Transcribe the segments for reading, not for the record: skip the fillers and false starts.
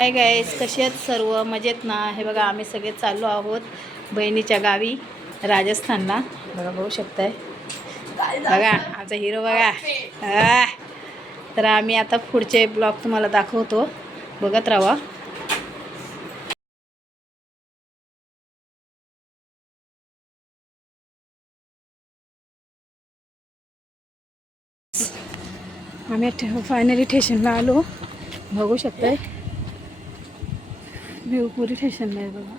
Hi guys, कसे आहेत सर्व? मजेत ना? हे बघा, आम्ही सगळे चाललो आहोत बहिणीच्या गावी राजस्थानला. बघा, बघू शकताय. बघा आमचा हिरो बघा. तर आम्ही आता पुढचे ब्लॉग तुम्हाला दाखवतो, बघत राहा. आम्ही फायनली स्टेशनला आलो. बघू शकताय, भिवपुरी स्टेशनला आहे बघा.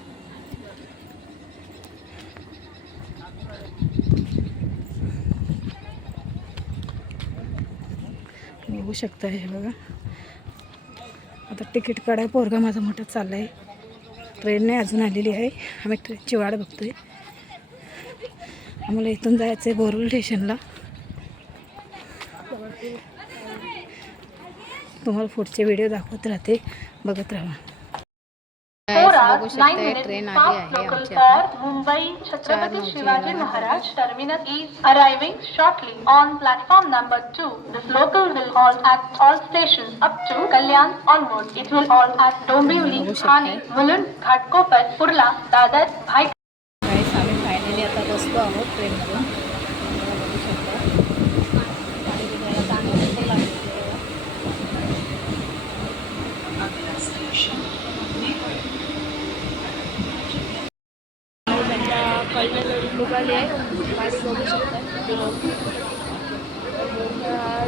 बघू शकता, हे बघा. आता तिकीट काढाय पोरगा माझा मोठा चालला आहे. ट्रेन नाही अजून आलेली आहे. आम्ही ट्रेनची वाट बघतोय. आम्हाला इथून जायचं आहे बोरवली स्टेशनला. तुम्हाला पुढचे व्हिडिओ दाखवत राहते, बघत राहा. बघू शकता, ट्रेन आली आहे आमची आता. Mumbai Chhatrapati Shivaji Maharaj terminus is arriving shortly on platform number 2. This local will halt at all stations up to Kalyan onward. It will halt at Dombivli, Thane, Mulund, Ghatkopar, Kurla, Dadar, Bhai. गाईस, आम्ही फायनली आता बसलो आहोत ट्रेनमधून. बघू शकता, पाणी पिण्याला चांगलं नंतर लागते. कळण्याकडून निघाली आहे गाडी. बघू शकता,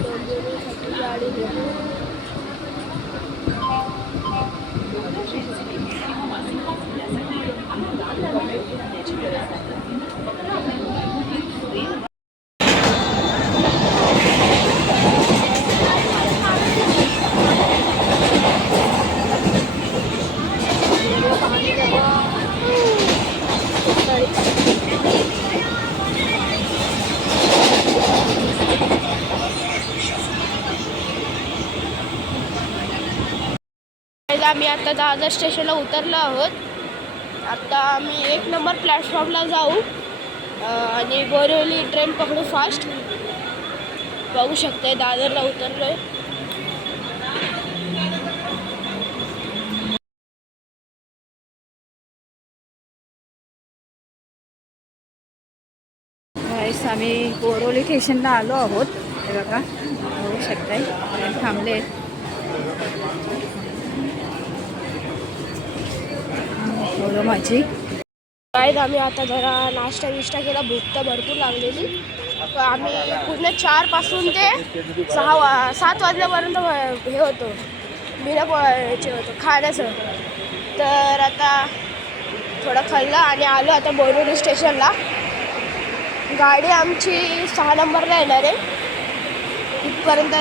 डोंबिवलीसाठी गाडी घेऊन. आम्ही आता दादर स्टेशनला उतरलो आहोत. आता आम्ही 1 नंबर प्लॅटफॉर्मला जाऊ आणि बोरिवली ट्रेन पकडू फास्ट. बघू शकते, दादरला उतरलो आहे. आम्ही बोरिवली स्टेशनला आलो आहोत. हे बघा, बघू शकताय, ट्रेन थांबले. माझी काय, आम्ही आता जरा नाश्ता विष्टा केला. भूक तर भरपूर लागलेली. आम्ही पूर्ण 4 पासून ते 7 वाजल्यापर्यंत हे होतो, बिना पोळ्याचे होतो खाण्याचं. तर आता थोडं खाल्लं आणि आलो आता बोरिवली स्टेशनला. गाडी आमची 6 नंबरला येणार आहे. तिथपर्यंत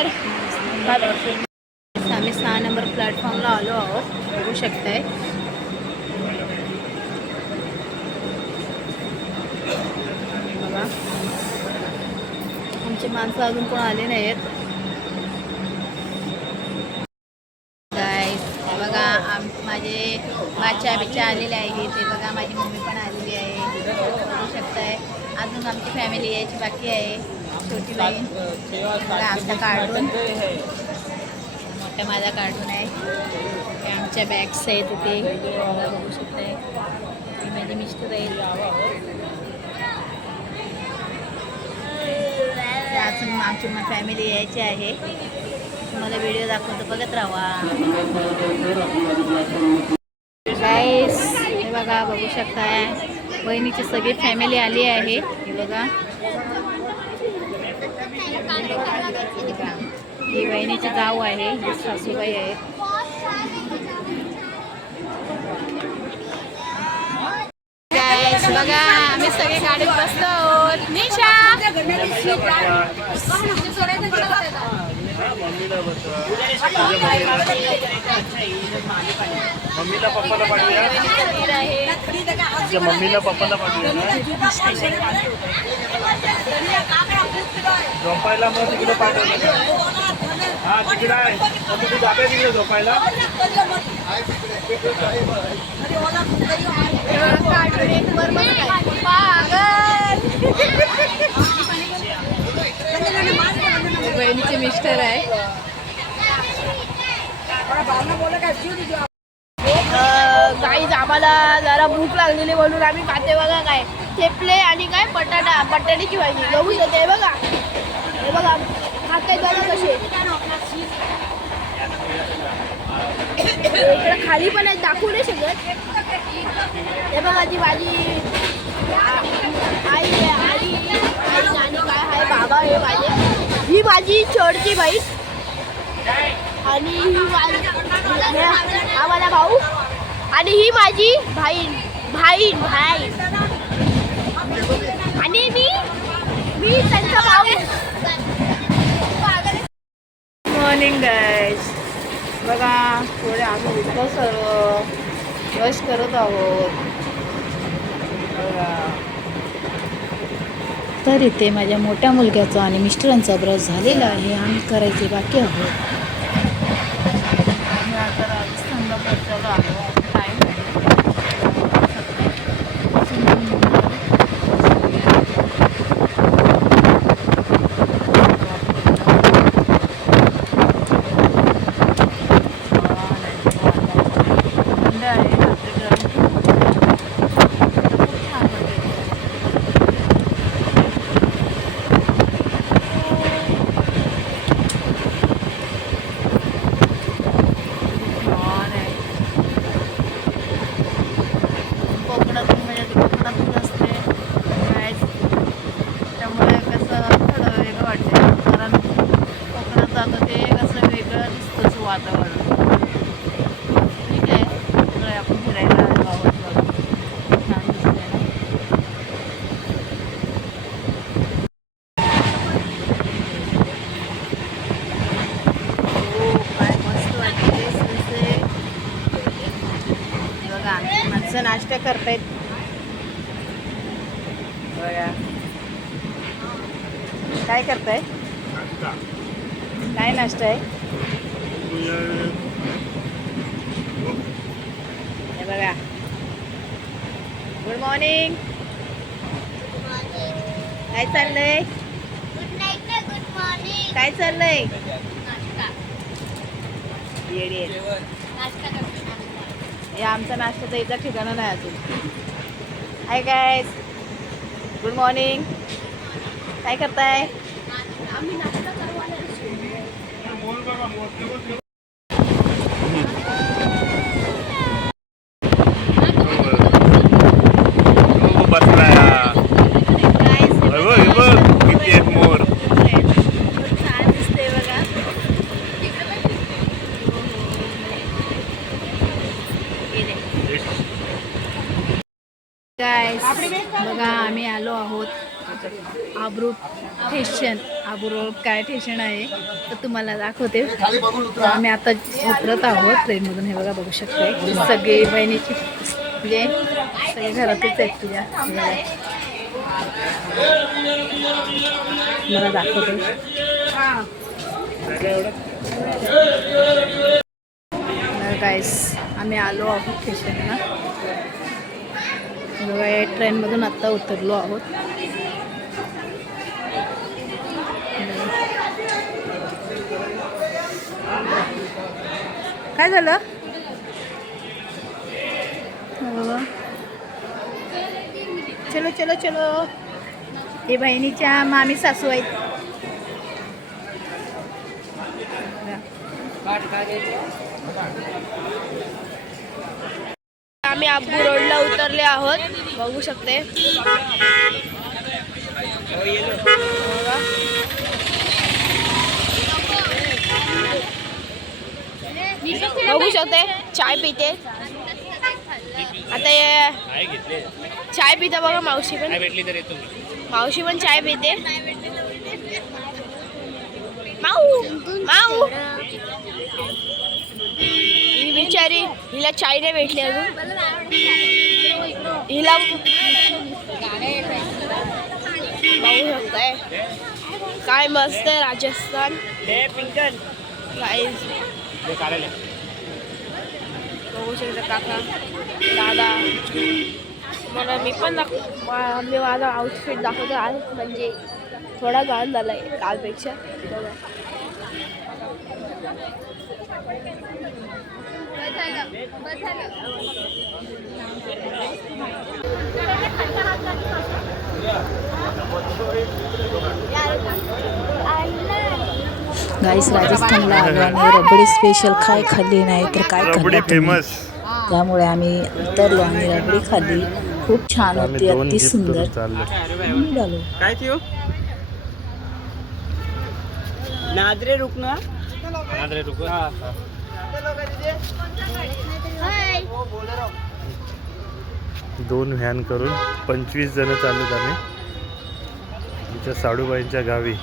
आम्ही 6 नंबर प्लॅटफॉर्मला आलो आहोत. बघू शकताय. बघा, आमची माणसं अजून कोण आले नाही आहेत. गाईस, बघा, माझे बाच्या बिच्या आलेले आहेत. ते बघा, माझी मम्मी पण आलेली आहे. बघू शकताय. अजून आमची फॅमिली यायची बाकी आहे. छोटी बहीण, बघा आमचा कार्टून, मोठा माझा कार्टून आहे. हे आमच्या बॅग्स आहेत तिथे, बघू शकताय. हे माझे मिस्टर आहेत. अजून आमची फॅमिली यायची आहे. तुम्हाला व्हिडिओ दाखवतो, बघत राहा. गाईस, हे बघा, बघू शकताय, बहिणीची सगळी फॅमिली आली आहे. हे बघा, ही बहिणीची जाऊ आहे, ही सासूबाई आहे. गाईस, बघा, आम्ही सगळे गाडीत बसलो आहोत. निशा, मम्मीला पप्पाला पाठवूया. मम्मीला पप्पाला पाठवूया. झोपायला मग तिकडे पाठवलं. हा, तिकडे आहे. मग तू जाते तिकडे झोपायला. बहिणीचे मिस्टर आहे. गाईज आम्हाला जरा भूक लागलेली म्हणून आम्ही खाते बघा काय थेपले आणि काय बटाट्याची भाजी बघू शकते बघा. हे बघा खाते बघा कसे. इकडे खाली पण आहेत दाखवू नाही शकत. हे बघा ती भाजी आई आणि काय आहे बाबा हे भाजी. ही माझी छोडची बाई आणि ही हा माझा भाऊ आणि ही माझी भाईन आणि मी त्यांचा भाऊ. मॉर्निंग गाईज बघा थोडे आम्ही उठलो सर्व ब्रश करत आहोत बघा. तर इथे माझ्या मोठ्या मुलग्याचा आणि मिस्टरांचा ब्रश झालेला आहे. आम्ही करायचे बाकी आहोत. आम्ही आता राजस्थानला पोहोचलो आहोत. टाईम कोकणातून असते त्यामुळे कसं थोडं वेगळं वाटते. कारण कोकणात जातं ते कसं वेगळं दिसतंच वातावरण. ठीक आहे सगळे आपण फिरायला आलो आहोत बघा. छान दिसतंय ना. हो काय मस्त वाटते बघा. आमची माणसं नाश्ता करतायत बघा. काय करताय? काय नाश्ता आहे हे बघा. Good morning. काय चाललंय? काय चाललंय? येडे हे आमचा नाश्ता द्यायचा ठिकाणं नाही अजून. Hi guys good morning. काय करताय? आम्ही नाश्ता करवायला बसला किती आहेत मोर. छान दिसते बघा. गाईस बघा आम्ही आलो आहोत आब्रू काय स्टेशन आहे तर तुम्हाला दाखवते. आम्ही आता उतरत आहोत ट्रेनमधून. हे बघा बघू शकते सगळे बहिणीची म्हणजे सगळे घरातच आहेत तुझ्या. मला दाखवते. गाईस आम्ही आलो आहोत स्टेशनला. बघा या ट्रेनमधून आत्ता उतरलो आहोत. काय झालं? चलो चलो चलो. हे बहिणीच्या मामी सासू आहेत. आम्ही आब्बू रोडला उतरले आहोत बघू शकते. बघू शकते चाय पिते आता. चाय पिता बघा. मावशी पण चाय पिते. माऊ माऊ ही बिचारी हिला चाय नाही भेटली अजून. हिला बघू शकताय काय मस्त आहे राजस्थान. बघू शकता काका दादा. मला मी पण मी माझा आउटफिट दाखवतो आज म्हणजे थोडा घाण झाला आहे कालपेक्षा. बघा गाईस राजस्थानला आलो आणि रबडी स्पेशल काय खाल्ली नाही तर काय खाल्लं फेमस, त्यामुळे आम्ही उतरलो आणि रबडी खाल्ली. खूप छान होती, अति सुंदर. निघालो. काय ते नादरे रुकना नादरे रुक. दोन व्हॅन करून 25 जण चाललोत आम्ही आमच्या साडूबाईंच्या गावी.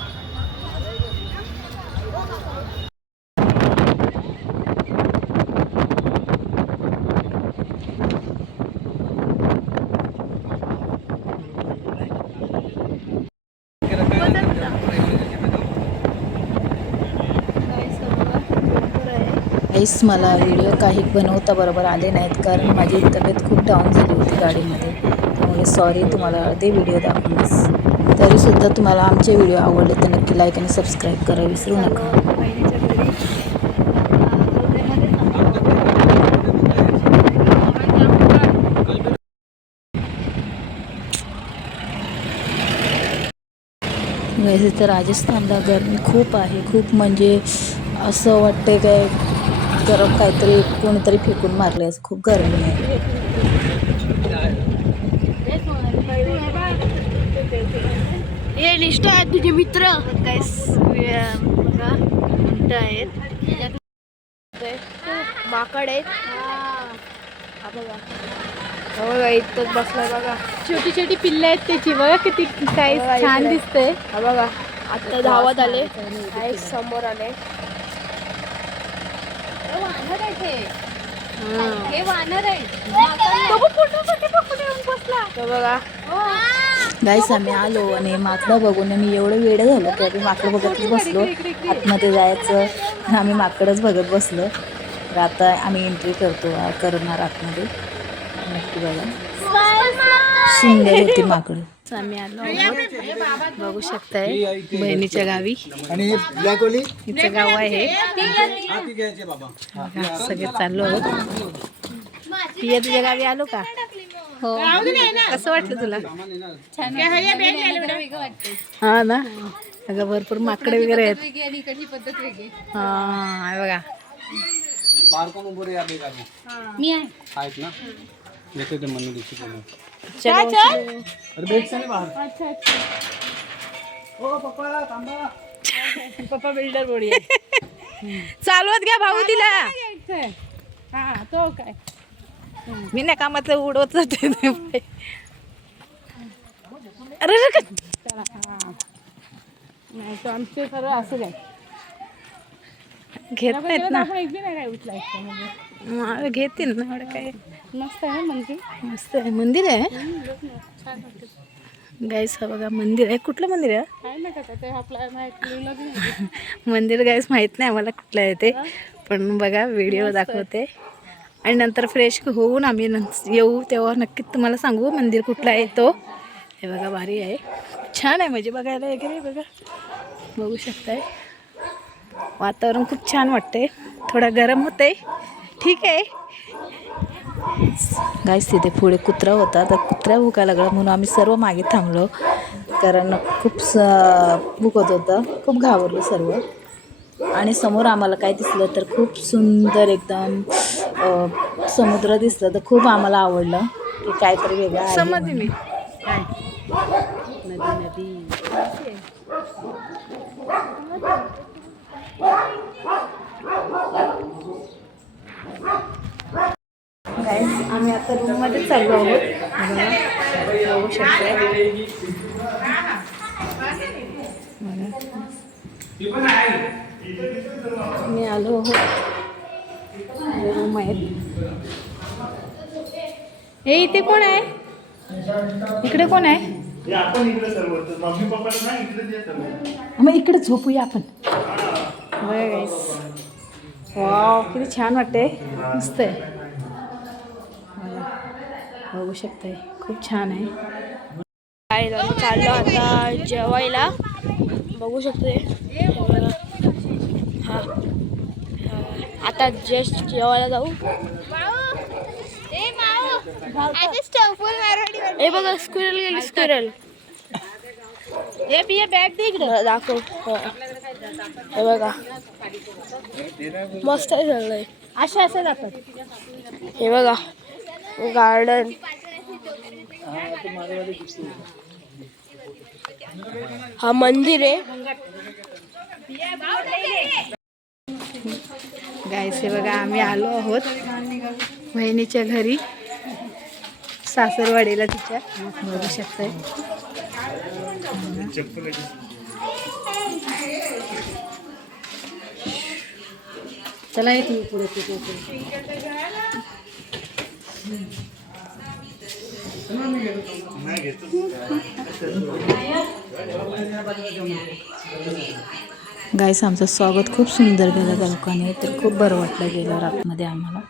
गाईस मला व्हिडिओ काही बनवता बरोबर आले नाहीत कारण माझी तब्येत खूप डाऊन झाली होती गाडीमध्ये, त्यामुळे सॉरी तुम्हाला अर्धे व्हिडिओ दाखवलेस. तरीसुद्धा तुम्हाला आमचे व्हिडिओ आवडले तर नक्की लाईक आणि सबस्क्राईब करा विसरू नका. वैसे तर राजस्थानला गरमी खूप आहे, खूप म्हणजे असं वाटते काय गरम काहीतरी कोणीतरी फेकून मारले, असं खूप गरमी आहे. हे लिस्ट आहेत तुझे मित्र आहेत, माकड आहेत. हा बघा इथंच बसलाय बघा, छोटी छोटी पिल्ले आहेत त्याची, बघा किती काय छान दिसतंय. हा बघा आता धावत आले, काय समोर आले. हे वानर आहे. बघा गाईस आम्ही आलो आणि माकडं बघून मी एवढं वेळ झालं की आम्ही माकडं बघतच बसलो. आतमध्ये जायचं आणि आम्ही माकडच बघत बसलो. तर आता आम्ही एंट्री करणार आतमध्ये. नक्की बघा, सुंदर होती माकडं. आम्ही आलो आहोत, बघू शकताय बहिणीच्या गावी. आणि ब्लॅकवाली हिचं गाव आहे. सगळे चाललो आहोत. पिया तुझ्या गावी आलो का? हो. कसं वाटलं तुला? हा ना, अगं भरपूर माकडे वगैरे आहेत. हा बघा, मी आहे. आहेत ना, येते ते म्हणून दिसते. पप्पा बिल्डर बोडी चालवत घ्या भाऊ तिला. हा तो काय मी नाही कामाचं उडवत जाते. अरे नाही तो आमचे सर्व असं काय घेत नाहीत ना, आपण एक बी नाही काय उचलायचं म्हणजे. घेतील ना, एवढं काय. मस्त आहे मंदिर, मस्त आहे. मंदिर आहे गाईस. हा बघा मंदिर आहे. कुठलं मंदिर आहे? काय नाही का ते आपल्याला नाही. मंदिर गाईस माहीत नाही आम्हाला कुठलं आहे ते, पण बघा व्हिडिओ दाखवते आणि नंतर फ्रेश होऊन आम्ही येऊ तेव्हा नक्कीच तुम्हाला सांगू मंदिर कुठलं आहे तो. हे बघा भारी आहे, छान आहे म्हणजे बघायला वगैरे. बघा बघू शकताय, वातावरण खूप छान वाटते. थोडा गरम होते, ठीक आहे गाईस. तिथे पुढे कुत्रा होता, तर कुत्रा भुकायला लागला म्हणून आम्ही सर्व मागे थांबलो कारण खूप भुकत होतं. खूप घाबरलो सर्व. आणि समोर आम्हाला काय दिसलं तर खूप सुंदर एकदम समुद्र दिसलं, तर खूप आम्हाला आवडलं की काहीतरी वेगळं आहे. समजली मी नदी गाईस आम्ही आता रूममध्ये चाललो आहोत. बघू शकता, मी आलो आहोत. रूम आहेत. हे इथे कोण आहे? इकडे कोण आहे? मग इकडे झोपूया आपण. वाव किती छान वाटते, मस्त आहे. बघू शकताय खूप छान आहे. काय चाललो आता जेवायला, बघू शकते. हा आता जस्ट जेवायला जाऊ. हे बघा स्क्विरल गेली स्क्विरल. हे बिया बॅग दे इकडं. दाखव. हे बघा मस्त आहे सगळं. असं दाखव. हे बघा गार्डन. हा मंदिर आहे. गाईस हे बघा आम्ही आलो आहोत बहिणीच्या घरी, सासरवाडीला तिच्या. बघू शकताय. चला येते पुढे गाईस आमचं स्वागत खूप सुंदर केलं त्या लोकांनी, तर खूप बरं वाटलं गेलं आतमध्ये आम्हाला.